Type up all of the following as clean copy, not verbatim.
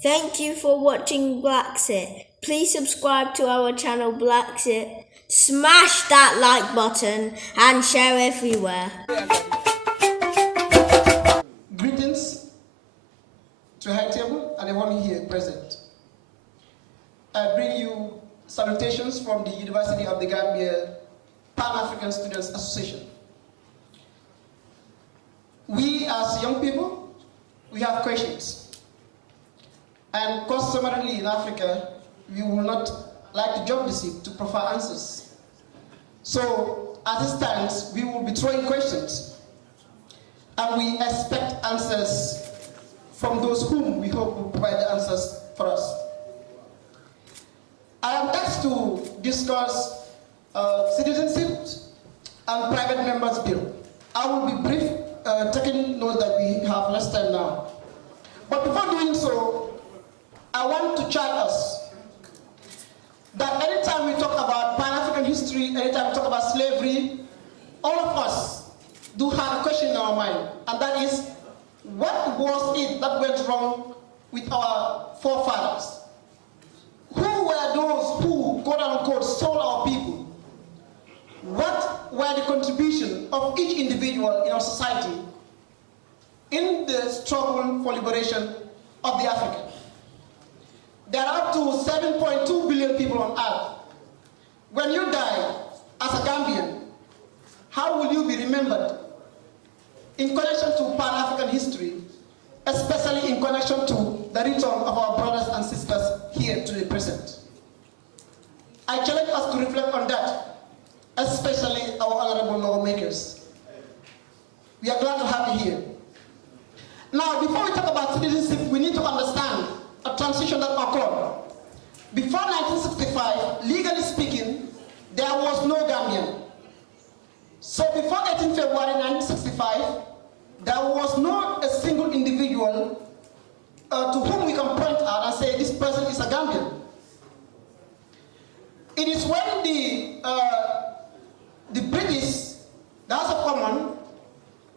Thank you for watching BlaXit. Please subscribe to our channel BlaXit, smash that like button and share everywhere. Greetings to High Table and everyone here present. I bring you salutations from the University of the Gambia Pan-African Students Association. We as young people, we have questions. And customarily in Africa, we will not like to jump the ship to provide answers. So, as it stands, we will be throwing questions. And we expect answers from those whom we hope will provide the answers for us. I am asked to discuss citizenship and private members bill. I will be brief, taking note that we have less time now. But before doing so, I want to charge us that anytime we talk about Pan-African history, anytime we talk about slavery, all of us do have a question in our mind, and that is, what was it that went wrong with our forefathers? Who were those who, quote unquote, stole our people? What were the contributions of each individual in our society in the struggle for liberation of the African? There are up to 7.2 billion people on earth. When you die as a Gambian, how will you be remembered? In connection to Pan-African history, especially in connection to the return of our brothers and sisters here to the present. I challenge us to reflect on that, especially our honorable lawmakers. We are glad to have you here. Now, before we talk about citizenship, we need to understand a transition that occurred. Before 1965, legally speaking, there was no Gambian. So before 18 February 1965, there was not a single individual to whom we can point out and say this person is a Gambian. It is when the British, the House of Commons,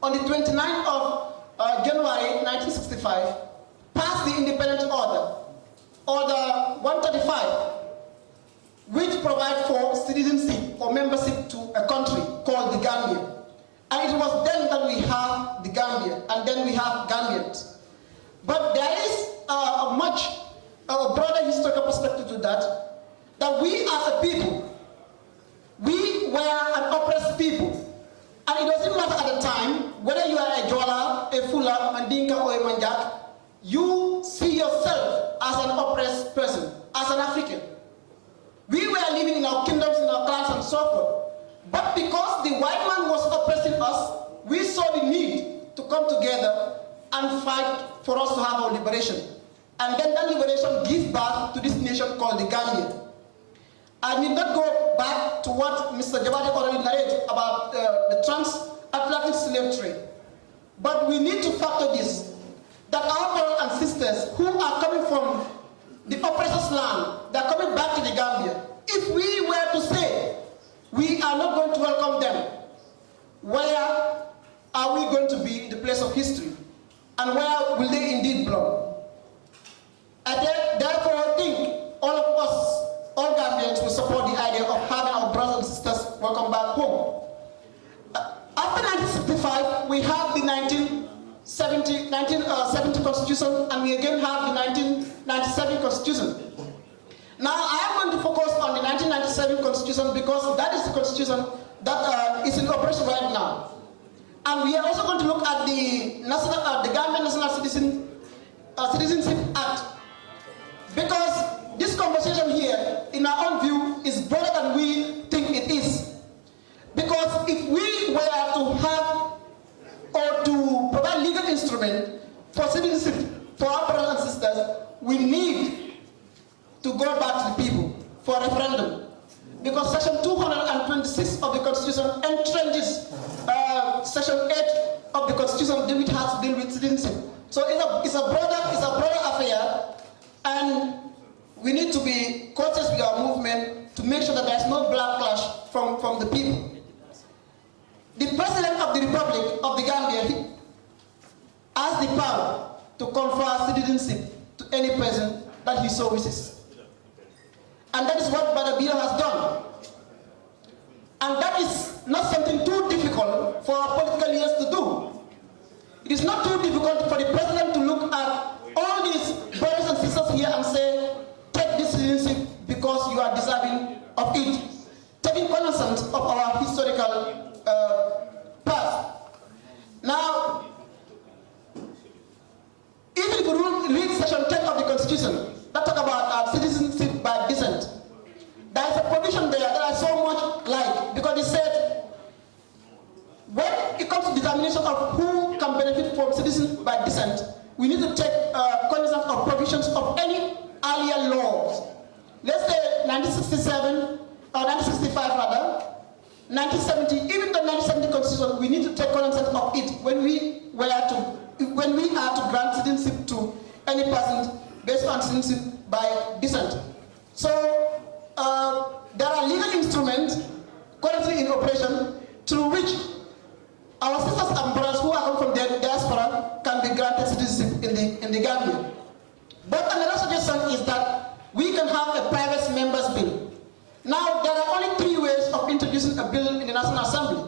on the 29th of January 1965, passed the independent order, Order 135, which provides for citizenship or membership to a country called the Gambia. And it was then that we have the Gambia, and then we have Gambians. But there is a much broader historical perspective to that we as a people, we were an oppressed people. And it doesn't matter at the time whether you are a Jola, a Fula, Mandinka, or a Manjak, you see yourself as an oppressed person, as an African. We were living in our kingdoms, in our clans, and so forth. But because the white man was oppressing us, we saw the need to come together and fight for us to have our liberation. And then that liberation gives birth to this nation called the Gambia. I need not go back to what Mr. Jabati already narrated about the Transatlantic slave trade. But we need to factor this, that our brothers and sisters who are coming from the oppressor's land, they're coming back to the Gambia. If we were to say we are not going to welcome them, where are we going to be in the place of history? And where will they indeed belong? And therefore, I think all of us, all Gambians, will support the idea of having our brothers and sisters welcome back home. After 1965, we have the 1970 Constitution, and we again have the 1997 Constitution. Now, I am going to focus on the 1997 Constitution because that is the Constitution that is in operation right now. And we are also going to look at the Gambian National Citizenship Act, because this conversation here, in our own view, is broader than we think it is. Because if we were to have or to provide legal instrument for citizenship for our brothers and sisters, we need to go back to the people for a referendum. Because Section 226 of the Constitution entrenches Section 8 of the Constitution, which has to deal with citizenship. So it's a broader affair, and we need to be cautious with our movement to make sure that there's no backlash from the people. The President of the Republic of the Gambia has the power to confer citizenship to any person that he so wishes. And that is what Brother Bill has done. And that is not something too difficult for our political leaders to do. It is not too difficult for the president to look at all these brothers and sisters here and say, take this citizenship because you are deserving of it. Taking cognizance of our historical past. Now, even if we read section 10 of the Constitution, that talk about citizenship by descent, there is a provision there that I so much like, because it said, when it comes to determination of who can benefit from citizenship by descent, we need to take cognizance of provisions of any earlier laws. Let's say 1967, or 1965 rather, 1970, even the 1970 Constitution, we need to take cognizance of it when we are to grant citizenship to any person based on citizenship by descent. So there are legal instruments currently in operation through which our sisters and brothers who are come from the diaspora can be granted citizenship in the Gambia. But another suggestion is that we can have a private members bill. Now, there are only 3 ways of introducing a bill in the National Assembly.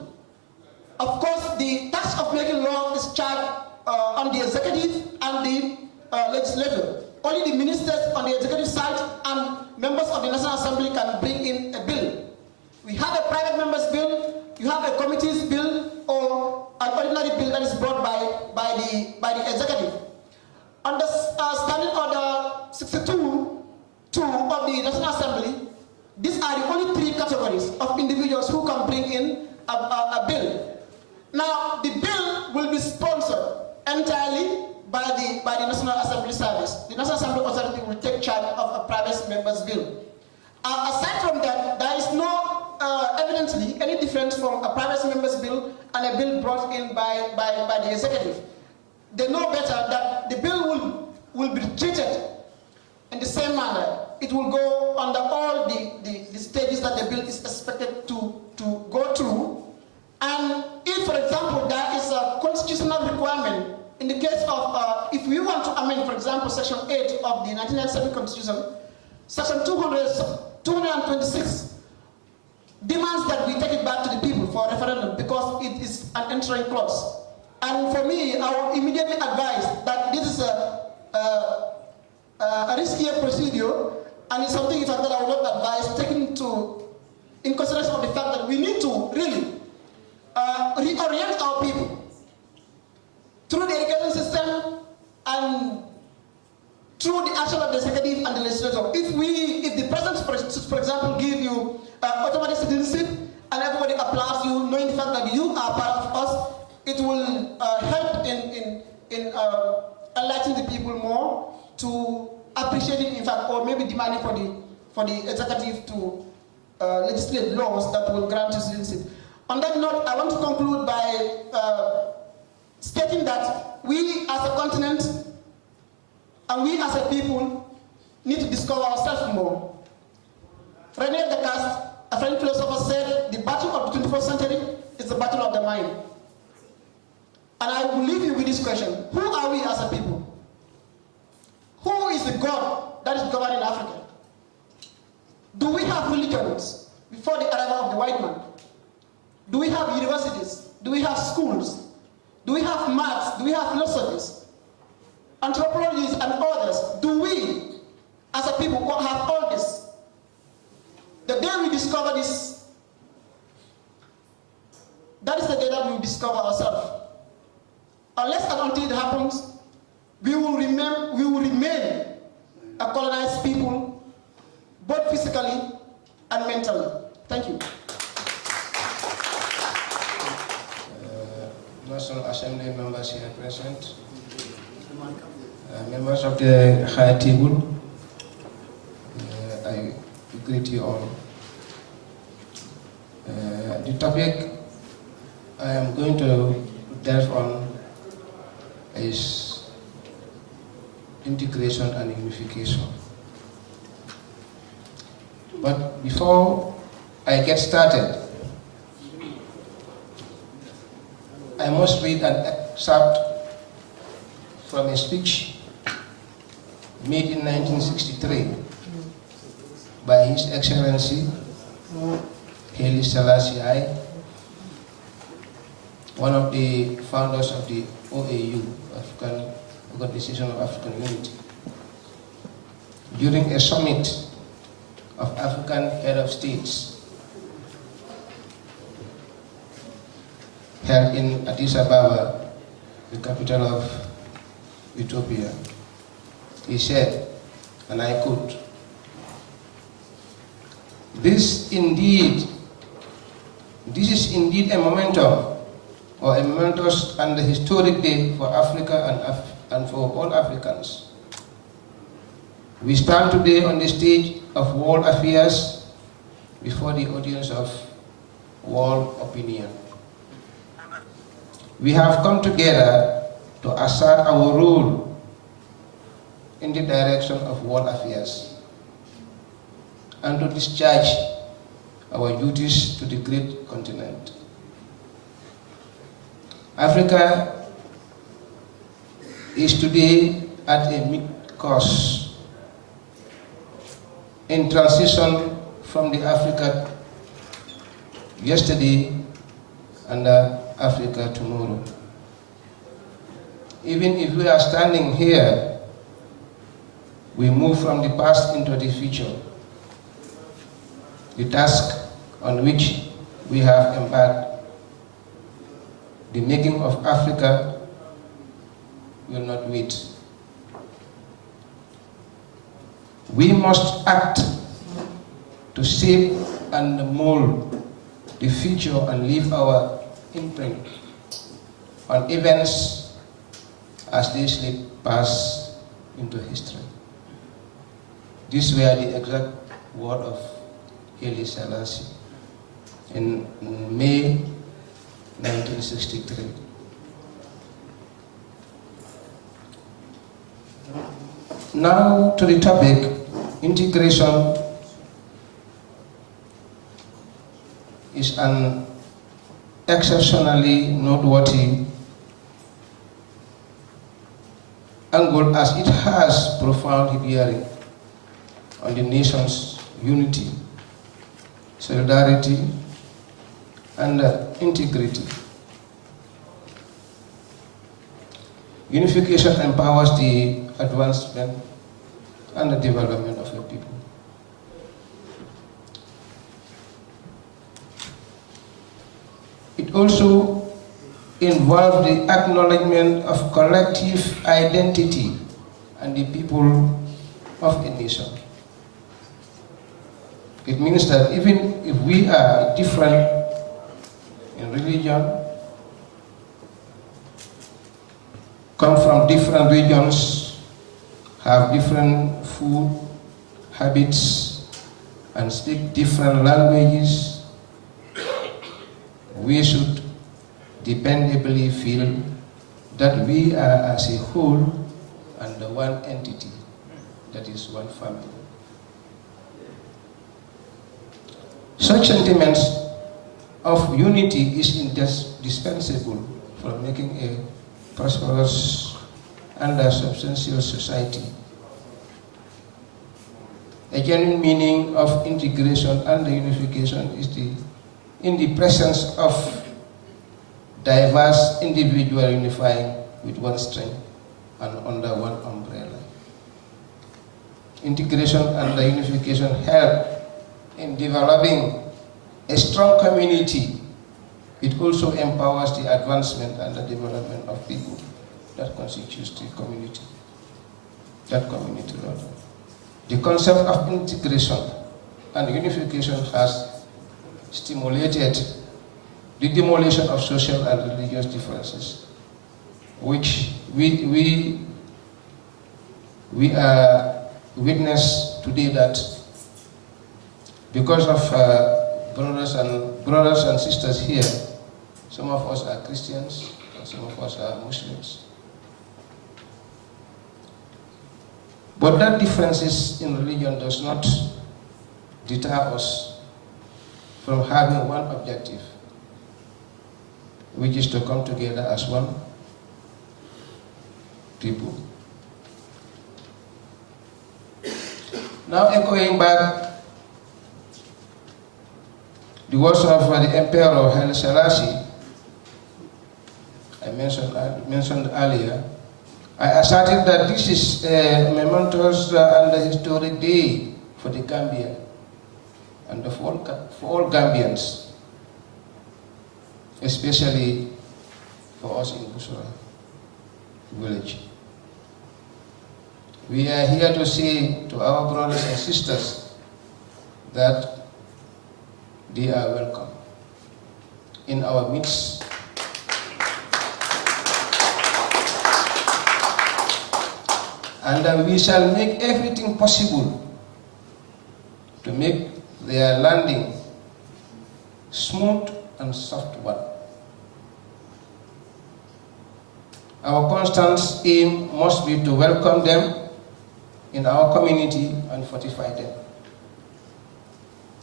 Of course, the task of making law is charged on the executive and the legislature. Only the ministers on the executive side and members of the National Assembly can bring in a bill. We have a private members bill, you have a committee's bill, or an ordinary bill that is brought by the executive. Under Standing Order 62(2) of the National Assembly, these are the only 3 categories of individuals who can bring in a bill. Now, the bill will be sponsored entirely by the National Assembly Service. The National Assembly Authority will take charge of a private member's bill. Aside from that, there is no evidently any difference from a private member's bill and a bill brought in by the executive. They know better that the bill will be treated in the same manner. It will go under all the stages that the bill is expected to go through. And if, for example, there is a constitutional requirement in the case of, if we want to amend, for example, Section 8 of the 1997 Constitution, Section 226 demands that we take it back to the people for referendum because it is an entering clause. And for me, I would immediately advise that this is a riskier procedure, and it's something in fact that I would not advise taking in consideration of the fact that we need to really reorient our people through the education system and through the action of the executive and the legislature. If the president, for example, give you automatic citizenship and everybody applauds you, knowing the fact that you are part of us, it will help in enlightening the people more to appreciating, in fact, or maybe demanding for the executive to legislate laws that will grant citizenship. On that note, I want to conclude by stating that we as a continent and we as a people need to discover ourselves more. René Descartes, a French philosopher, said the battle of the 21st century is the battle of the mind. And I will leave you with this question: who are we as a people? Who is the God that is governing Africa? Do we have religions before the arrival of the white man? Do we have universities? Do we have schools? Do we have maths? Do we have philosophies, anthropologies, and others? Do we, as a people, have all this? The day we discover this, that is the day that we will discover ourselves. Unless and until it happens, we will remain a colonized people, both physically and mentally. Thank you. National Assembly members here present, members of the higher table, I greet you all. The topic I am going to delve on is integration and unification. But before I get started, I must read an excerpt from a speech made in 1963 by His Excellency Haile Selassie I, one of the founders of the OAU, African Organization of African Unity, during a summit of African head of states held in Addis Ababa, the capital of Ethiopia. He said, and I quote, this is indeed a momentum, or a momentous and a historic day for Africa and for all Africans. We stand today on the stage of world affairs before the audience of world opinion. We have come together to assert our role in the direction of world affairs and to discharge our duties to the great continent. Africa is today at a mid-course in transition from the Africa yesterday and Africa tomorrow. Even if we are standing here, we move from the past into the future. The task on which we have embarked, the making of Africa, will not wait. We must act to shape and mold the future and leave our imprint on events as they slip past into history. These were the exact words of Haile Selassie in May 1963. Now to the topic, integration is an exceptionally noteworthy angle as it has profound bearing on the nation's unity, solidarity, and integrity. Unification empowers the advancement and the development of a people. It also involves the acknowledgement of collective identity and the people of a nation. It means that even if we are different in religion, come from different regions, have different food habits, and speak different languages, we should dependably feel that we are as a whole under one entity, that is one family. Such sentiments of unity is indispensable for making a prosperous and a substantial society. A genuine meaning of integration and unification is in the presence of diverse individuals unifying with one strength and under one umbrella. Integration and unification help in developing a strong community. It also empowers the advancement and the development of people that constitutes the community. The concept of integration and unification has stimulated the demolition of social and religious differences, which we are witness today that because of brothers and sisters here, some of us are Christians and some of us are Muslims. But that differences in religion does not deter us from having one objective, which is to come together as one people. Now echoing back the words of the Emperor Haile Selassie, I mentioned earlier, I asserted that this is a momentous and a historic day for the Gambia and for all Gambians, especially for us in Busura village. We are here to say to our brothers and sisters that they are welcome in our midst. And we shall make everything possible to make their landing smooth and soft one. Our constant aim must be to welcome them in our community and fortify them.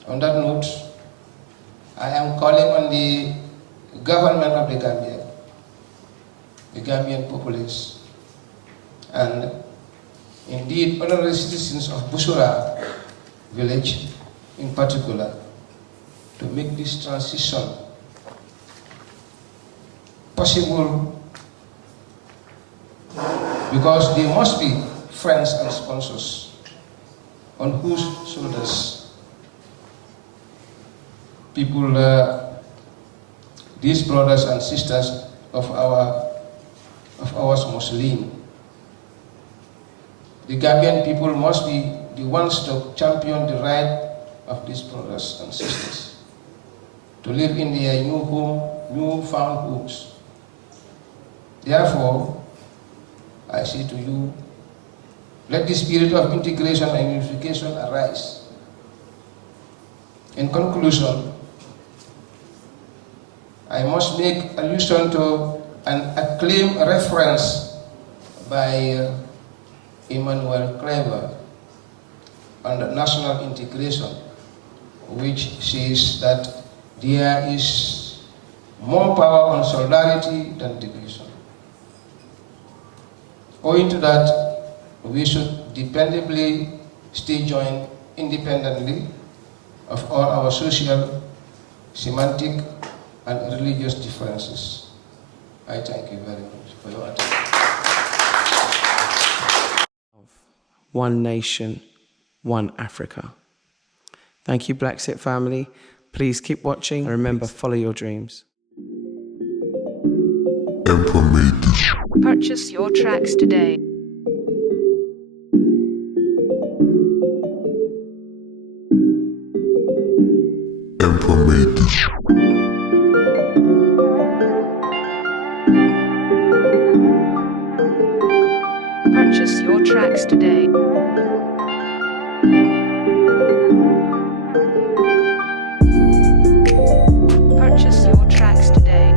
On that note, I am calling on the government of the Gambia, the Gambian populace, and indeed honorary citizens of Busura village in particular, to make this transition possible, because they must be friends and sponsors on whose shoulders people, these brothers and sisters of ours must lean. The Gambian people must be the ones to champion the right of these brothers and sisters to live in their new home, new found homes. Therefore, I say to you, let the spirit of integration and unification arise. In conclusion, I must make allusion to an acclaimed reference by Emmanuel Clever on the national integration, which says that there is more power on solidarity than division. Owing to that, we should dependably stay joined independently of all our social, semantic, and religious differences. I thank you very much for your attention. One nation, one Africa. Thank you, BlaXit family. Please keep watching and remember, follow your dreams. Purchase your tracks today. Purchase your tracks today. Purchase your tracks today.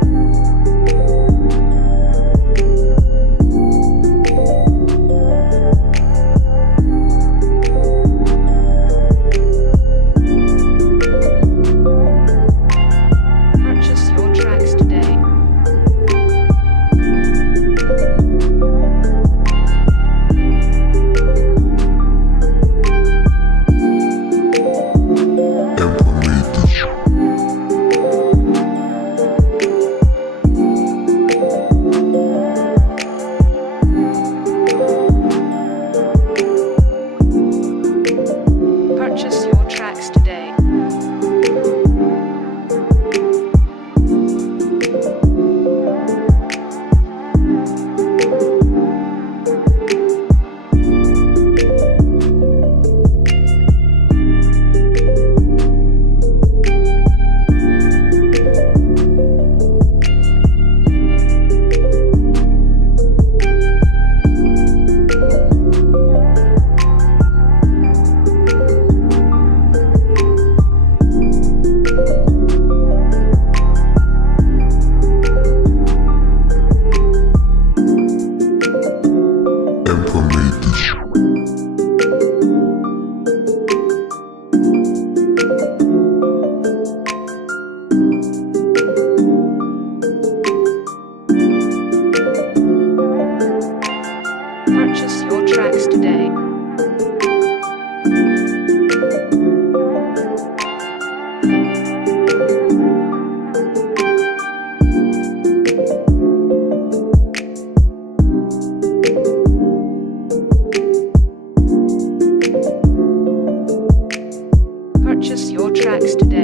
tracks today.